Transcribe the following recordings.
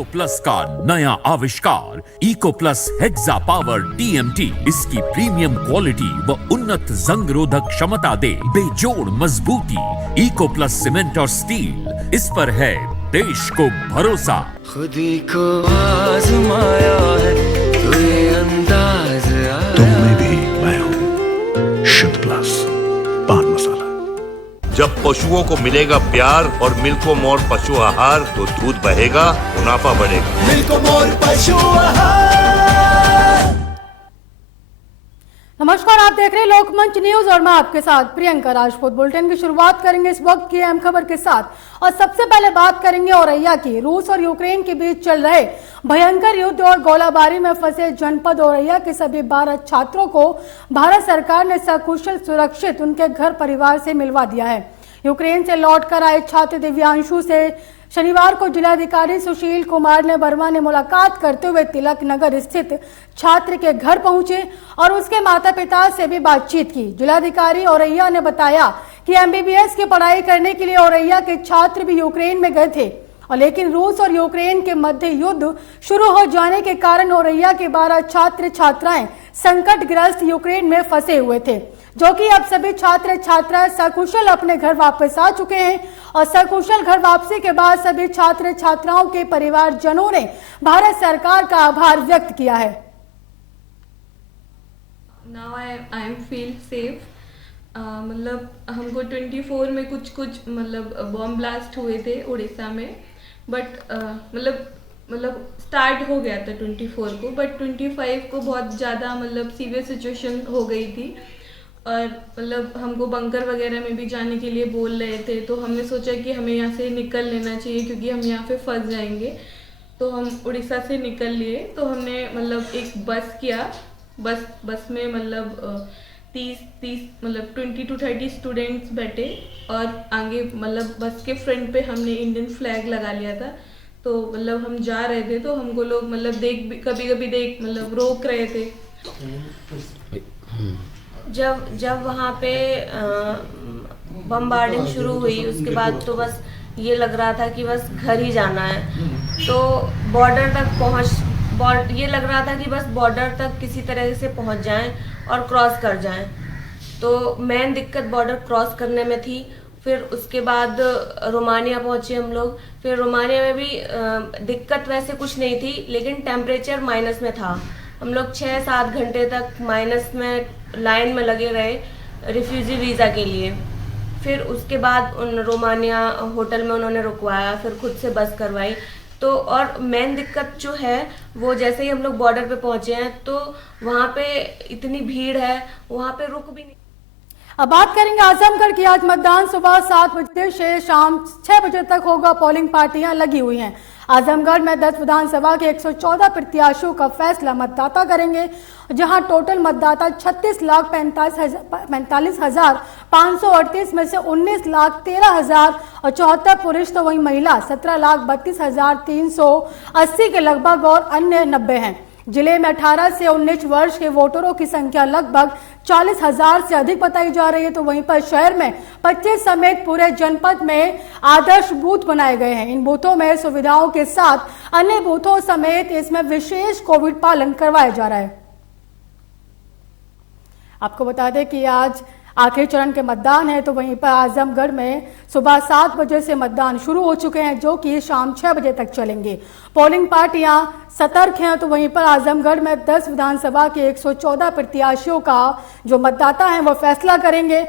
Eco plus का नया आविष्कार eco plus hexa power TMT इसकी प्रीमियम क्वालिटी व उन्नत जंग रोधक क्षमता दे बेजोड़ मजबूती। इको प्लस सीमेंट और स्टील, इस पर है देश को भरोसा। खुदी को आजमाया है तो ये अंदाज आया। तुम में भी मैं हूं शुद्ध प्लस पान मसाला। जब पशुओं को मिलेगा प्यार और मिल्को मोर पशु आहार तो दूध बहेगा, मुनाफा बढ़ेगा। मिल्को मोर पशु आहार। नमस्कार, आप देख रहे हैं लोकमंच न्यूज और मैं आपके साथ प्रियंका राजपूत। बुलेटिन की शुरुआत करेंगे इस वक्त की अहम खबर के साथ और सबसे पहले बात करेंगे औरैया की। रूस और यूक्रेन के बीच चल रहे भयंकर युद्ध और गोलाबारी में फंसे जनपद औरैया के सभी 12 छात्रों को भारत सरकार ने सकुशल सुरक्षित उनके घर परिवार से मिलवा दिया है। यूक्रेन से लौटकर आए छात्र दिव्यांशु से शनिवार को जिलाधिकारी सुशील कुमार ने वर्मा ने मुलाकात करते हुए तिलक नगर स्थित छात्र के घर पहुंचे और उसके माता पिता से भी बातचीत की। जिलाधिकारी औरैया ने बताया कि एमबीबीएस की पढ़ाई करने के लिए औरैया के छात्र भी यूक्रेन में गए थे और लेकिन रूस और यूक्रेन के मध्य युद्ध शुरू हो जाने के कारण औरैया के 12 छात्र छात्राएं संकटग्रस्त यूक्रेन में फंसे हुए थे, जो कि अब सभी छात्र छात्रा सकुशल अपने घर वापस आ चुके हैं और सकुशल घर वापसी के बाद सभी छात्र छात्राओं के परिवारजनों ने भारत सरकार का आभार व्यक्त किया है। Now I am feel safe। मतलब हमको 24 में कुछ मतलब बॉम्ब ब्लास्ट हुए थे उड़ीसा में, बट मतलब स्टार्ट हो गया था 24 को, बट 25 को बहुत ज़्यादा मतलब सीवियर सिचुएशन हो गई थी और मतलब हमको बंकर वगैरह में भी जाने के लिए बोल रहे थे। तो हमने सोचा कि हमें यहाँ से निकल लेना चाहिए क्योंकि हम यहाँ पे फंस जाएंगे। तो हम उड़ीसा से निकल लिए। तो हमने मतलब एक बस किया, बस में मतलब 30 मतलब 20 to 30 स्टूडेंट्स बैठे और आगे मतलब बस के फ्रंट पे हमने इंडियन फ्लैग लगा लिया था। तो मतलब हम जा रहे थे तो हमको लोग मतलब कभी देख मतलब रोक रहे थे। जब वहाँ पे बमबार्डिंग शुरू हुई उसके बाद तो बस ये लग रहा था कि बस घर ही जाना है। तो बॉर्डर तक ये लग रहा था कि बस बॉर्डर तक किसी तरह से पहुँच जाएं और क्रॉस कर जाएं। तो मेन दिक्कत बॉर्डर क्रॉस करने में थी। फिर उसके बाद रोमानिया पहुँचे हम लोग। फिर रोमानिया में भी दिक्कत वैसे कुछ नहीं थी, लेकिन टेम्परेचर माइनस में था। हम लोग 6-7 घंटे तक माइनस में लाइन में लगे रहे रिफ्यूजी वीज़ा के लिए। फिर उसके बाद उन रोमानिया होटल में उन्होंने रुकवाया, फिर खुद से बस करवाई। तो और मेन दिक्कत जो है वो जैसे ही हम लोग बॉर्डर पे पहुंचे हैं तो वहाँ पे इतनी भीड़ है, वहाँ पे रुक भी नहीं। अब बात करेंगे आजमगढ़ की। आज मतदान सुबह 7 बजे से शाम 6 बजे तक होगा। पोलिंग पार्टियां लगी हुई हैं। आजमगढ़ में 10 विधानसभा के 114 प्रत्याशियों का फैसला मतदाता करेंगे, जहां टोटल मतदाता 36,45,538 में से 19,13,000 और 74 पुरुष तो वहीं महिला 17,32,380 के लगभग और अन्य 90 हैं। जिले में 18 से 19 वर्ष के वोटरों की संख्या लगभग 40,000 से अधिक बताई जा रही है। तो वहीं पर शहर में 25 समेत पूरे जनपद में आदर्श बूथ बनाए गए हैं। इन बूथों में सुविधाओं के साथ अन्य बूथों समेत इसमें विशेष कोविड पालन करवाया जा रहा है। आपको बता दें कि आज आखिरी चरण के मतदान है। तो वहीं पर आजमगढ़ में सुबह 7 बजे से मतदान शुरू हो चुके हैं, जो कि शाम 6 बजे तक चलेंगे। पोलिंग पार्टियां सतर्क हैं। तो वहीं पर आजमगढ़ में 10 विधानसभा के 114 प्रत्याशियों का जो मतदाता हैं वो फैसला करेंगे।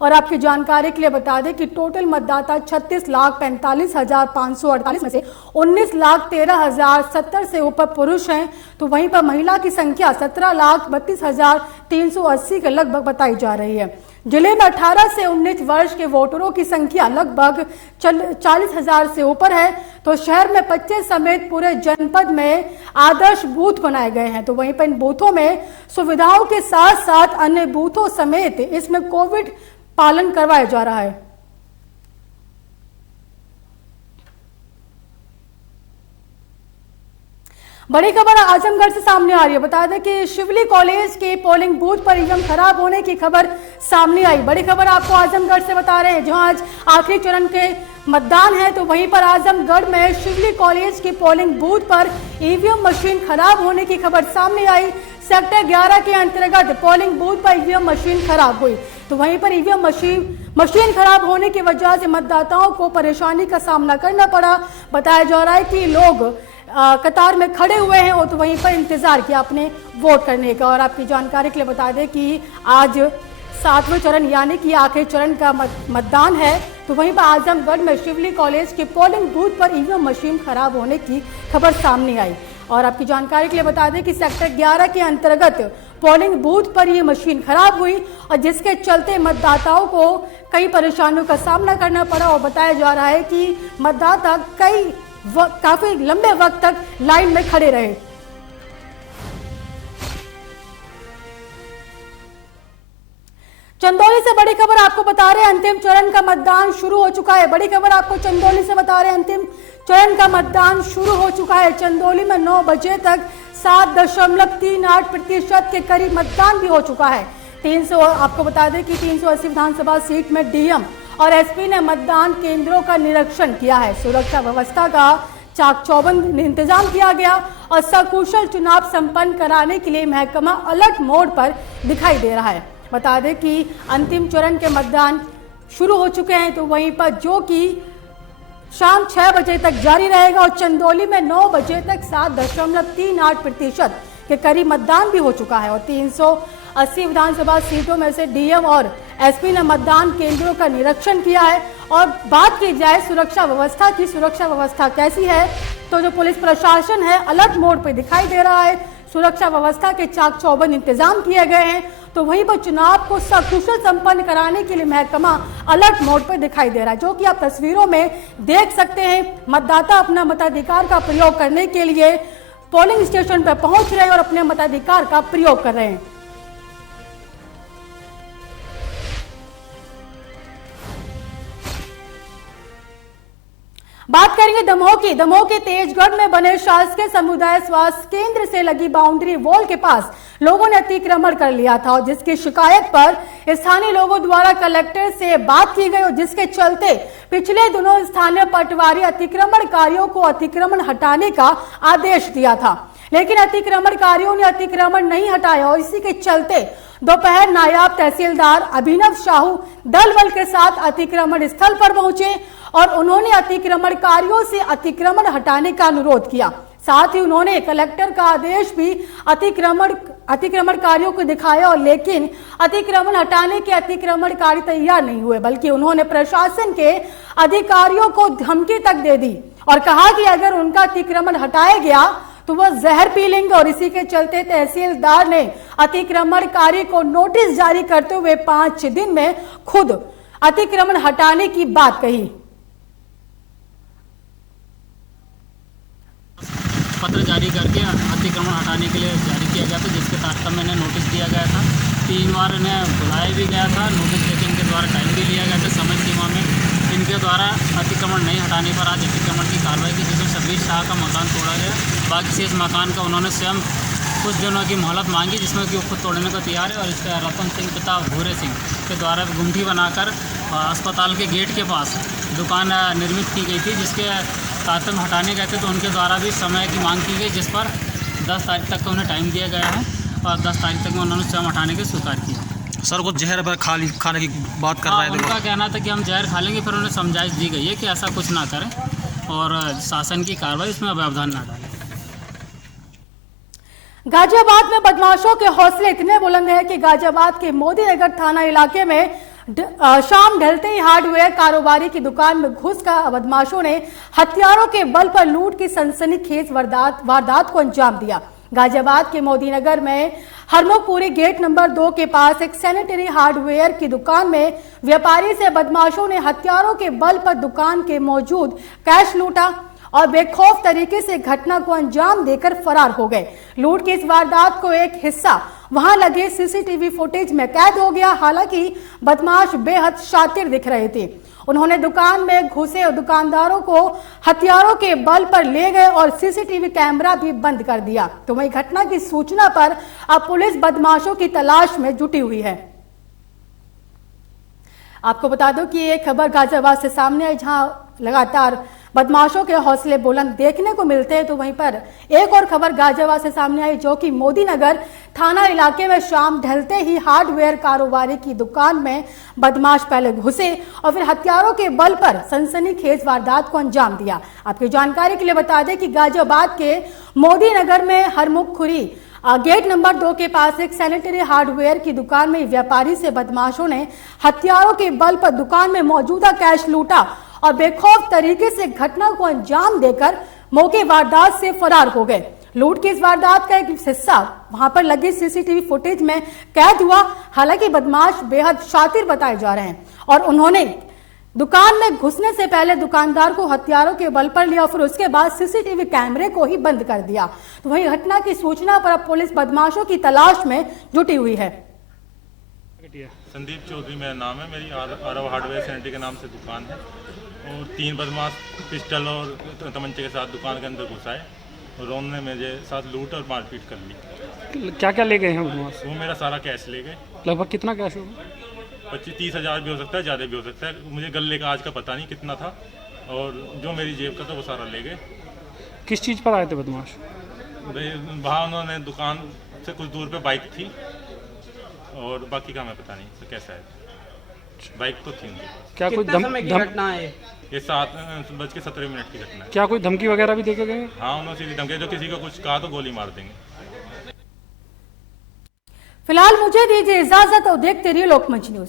और आपकी जानकारी के लिए बता दें कि टोटल मतदाता 36,45,548 में से 19,13,070 से ऊपर पुरुष हैं। तो वहीं पर महिला की संख्या 17,32,380 के लगभग बताई जा रही है। जिले में 18 से 19 वर्ष के वोटरों की संख्या लगभग 40,000 से ऊपर है। तो शहर में 25 समेत पूरे जनपद में आदर्श बूथ बनाए गए हैं। तो वहीं पर इन बूथों में सुविधाओं के साथ साथ अन्य बूथों समेत इसमें कोविड पालन करवाया जा रहा है। बड़ी खबर आजमगढ़ से सामने आ रही है। बता दें कि शिवली कॉलेज के पोलिंग बूथ पर ईवीएम खराब होने की खबर सामने आई। बड़ी खबर आपको आजमगढ़ से बता रहे हैं, जहां आज आखिरी चरण के मतदान है, तो वहीं पर आजमगढ़ में शिवली कॉलेज के पोलिंग बूथ पर ईवीएम मशीन खराब होने की खबर सामने आई। सेक्टर 11 के अंतर्गत पोलिंग बूथ पर ईवीएम मशीन खराब हुई, तो वहीं पर ईवीएम मशीन खराब होने की वजह से मतदाताओं को परेशानी का सामना करना पड़ा। बताया जा रहा है कि लोग कतार में खड़े हुए हैं और तो वहीं पर इंतजार किया अपने वोट करने का। और आपकी जानकारी के लिए बता दें कि आज 7वें चरण यानी कि आखिरी चरण का मतदान है, तो वहीं पर आजमगढ़ में शिवली कॉलेज के पोलिंग बूथ पर ईवीएम मशीन खराब होने की खबर सामने आई। और आपकी जानकारी के लिए बता दें कि सेक्टर 11 के अंतर्गत पोलिंग बूथ पर ये मशीन खराब हुई और जिसके चलते मतदाताओं को कई परेशानियों का सामना करना पड़ा। और बताया जा रहा है कि मतदाता काफी लंबे वक्त तक लाइन में खड़े रहे। चंदौली से बड़ी खबर आपको बता रहे हैं, अंतिम चरण का मतदान शुरू हो चुका है। बड़ी खबर आपको चंदौली से बता रहे हैं, अंतिम चरण का मतदान शुरू हो चुका है। चंदौली में 9 बजे तक 7.38% के करीब मतदान भी हो चुका है। 300 आपको बता दें कि 380 विधानसभा सीट में डीएम और एसपी ने मतदान केंद्रों का निरीक्षण किया है। सुरक्षा व्यवस्था का चाक चौबंद इंतजाम किया गया और सकुशल चुनाव संपन्न कराने के लिए महकमा अलर्ट मोड पर दिखाई दे रहा है। बता दें कि अंतिम चरण के मतदान शुरू हो चुके हैं, तो वहीं पर जो कि शाम 6 बजे तक जारी रहेगा और चंदौली में 9 बजे तक 7.38% के करीब मतदान भी हो चुका है। और 380 विधानसभा सीटों में से डीएम और एसपी ने मतदान केंद्रों का निरीक्षण किया है। और बात की जाए सुरक्षा व्यवस्था की, सुरक्षा व्यवस्था कैसी है, तो जो पुलिस प्रशासन है अलर्ट मोड पर दिखाई दे रहा है। सुरक्षा व्यवस्था के चाक चौबंद इंतजाम किए गए हैं, तो वहीं पर चुनाव को सकुशल संपन्न कराने के लिए महकमा अलर्ट मोड पर दिखाई दे रहा है, जो कि आप तस्वीरों में देख सकते हैं। मतदाता अपना मताधिकार का प्रयोग करने के लिए पोलिंग स्टेशन पर पहुंच रहे हैं और अपने मताधिकार का प्रयोग कर रहे हैं। बात करेंगे दमोह की। दमोह के तेजगढ़ में बने शासकीय समुदाय स्वास्थ्य केंद्र से लगी बाउंड्री वॉल के पास लोगों ने अतिक्रमण कर लिया था और जिसकी शिकायत पर स्थानीय लोगों द्वारा कलेक्टर से बात की गई और जिसके चलते पिछले दिनों स्थानीय पटवारी अतिक्रमणकारियों को अतिक्रमण हटाने का आदेश दिया था, लेकिन अतिक्रमणकारियों ने अतिक्रमण नहीं हटाया और इसी के चलते दोपहर नायब तहसीलदार अभिनव साहू दल बल के साथ अतिक्रमण स्थल पर पहुंचे और उन्होंने अतिक्रमणकारियों से अतिक्रमण हटाने का अनुरोध किया। साथ ही उन्होंने कलेक्टर का आदेश भी अतिक्रमणकारियों को दिखाया और लेकिन अतिक्रमण हटाने के अतिक्रमणकारी तैयार नहीं हुए, बल्कि उन्होंने प्रशासन के अधिकारियों को धमकी तक दे दी और कहा कि अगर उनका अतिक्रमण हटाया गया तो वह जहर पी लेंगे। और इसी के चलते तहसीलदार ने अतिक्रमणकारी को नोटिस जारी करते हुए 5 दिन में खुद अतिक्रमण हटाने की बात कही। पत्र जारी करके अतिक्रमण हटाने के लिए जारी किया गया था, जिसके तारतम्य में नोटिस दिया गया था। 3 बार इन्हें बुलाया भी गया था, नोटिस लेके इनके द्वारा टाइम भी लिया गया था समय सीमा में। इनके द्वारा अतिक्रमण नहीं हटाने पर आज अतिक्रमण की कार्रवाई की, जिसमें 26 शाह का मकान तोड़ा गया। बाकी शेष मकान का उन्होंने स्वयं कुछ दिनों की मोहलत मांगी, जिसमें कि वो खुद तोड़ने को तैयार है। और इसका रतन सिंह पिता भूरे सिंह के द्वारा गुमठी बनाकर अस्पताल के गेट के पास दुकान निर्मित की गई थी, जिसके तारतम्य हटाने गए थे, तो उनके द्वारा भी समय की मांग की गई, जिस पर 10 तारीख तक का उन्हें टाइम दिया गया है और 10 तारीख तक में उन्होंने स्वयं हटाने के स्वीकार किया। सर कुछ जहर पर खाने की बात कर रहा है। उनका कहना था कि हम जहर खा लेंगे, फिर उन्हें समझाइश दी गई है कि ऐसा कुछ ना करें और शासन की कार्रवाई इसमें व्यवधान ना डालें। गाजियाबाद में बदमाशों के हौसले इतने बुलंद हैं कि गाजियाबाद के मोदी नगर थाना इलाके में शाम ढलते ही हार्डवेयर कारोबारी की दुकान में घुसकर बदमाशों ने हथियारों के बल पर लूट की सनसनीखेज वारदात को अंजाम दिया। गाजियाबाद के मोदी नगर में हरमुखपुरी गेट नंबर 2 के पास एक सैनिटरी हार्डवेयर की दुकान में व्यापारी से बदमाशों ने हथियारों के बल पर दुकान के मौजूद कैश लूटा और बेखौफ तरीके से घटना को अंजाम देकर फरार हो गए। लूट की इस वारदात को एक हिस्सा वहां लगे सीसीटीवी फुटेज में कैद हो गया। हालांकि बदमाश बेहद शातिर दिख रहे थे। उन्होंने दुकान में घुसे और दुकानदारों को हथियारों के बल पर ले गए और सीसीटीवी कैमरा भी बंद कर दिया। तो वहीं घटना की सूचना पर अब पुलिस बदमाशों की तलाश में जुटी हुई है। आपको बता दो कि एक खबर गाजियाबाद से सामने आई, जहां लगातार बदमाशों के हौसले बुलंद देखने को मिलते हैं। तो वहीं पर एक और खबर गाजियाबाद से सामने आई, जो कि मोदी नगर थाना इलाके में शाम ढलते ही हार्डवेयर कारोबारी की दुकान में बदमाश पहले घुसे और फिर हथियारों के बल पर सनसनीखेज वारदात को अंजाम दिया। आपकी जानकारी के लिए बता दें कि गाजियाबाद के मोदी नगर में हरमुखखुरी गेट नंबर 2 के पास एक सैनिटरी हार्डवेयर की दुकान में व्यापारी से बदमाशों ने हथियारों के बल पर दुकान में मौजूदा कैश लूटा और बेखौफ तरीके से घटना को अंजाम देकर मौके वारदात से फरार हो गए। लूट की इस वारदात का एक हिस्सा वहां पर लगी सीसीटीवी फुटेज में कैद हुआ। हालांकि बदमाश बेहद शातिर बताए जा रहे हैं और उन्होंने दुकान में घुसने से पहले दुकानदार को हथियारों के बल पर लिया, फिर उसके बाद सीसीटीवी कैमरे को ही बंद कर दिया। तो वहीं घटना की सूचना पर अब पुलिस बदमाशों की तलाश में जुटी हुई है। संदीप चौधरी मेरा नाम है। मेरी आरव हार्डवेयर सैनिटरी के नाम से दुकान है और 3 बदमाश पिस्टल और तमंचे के साथ दुकान के अंदर घुसाए और उन्होंने मेरे साथ लूट और मारपीट कर ली। क्या क्या ले गए हैं बदमाश? वो मेरा सारा कैश ले गए। लगभग कितना कैश होगा? 25-30 हज़ार भी हो सकता है, ज़्यादा भी हो सकता है। मुझे गले का आज का पता नहीं कितना था और जो मेरी जेब का था वो सारा ले गए। किस चीज़ पर आए थे बदमाश? वहाँ उन्होंने दुकान से कुछ दूर पे बाइक थी और बाकी का हमें पता नहीं तो कैसा है। बाइक तो थी उनकी। क्या कोई घटना है? ये 7:17 की घटना है। क्या कोई धमकी वगैरह भी देके गए? हाँ, उन्होंने सीधी धमकी, जो किसी को कुछ कहा तो गोली मार देंगे। फिलहाल मुझे दीजिए इजाजत और देखते रहिए लोकमंच न्यूज।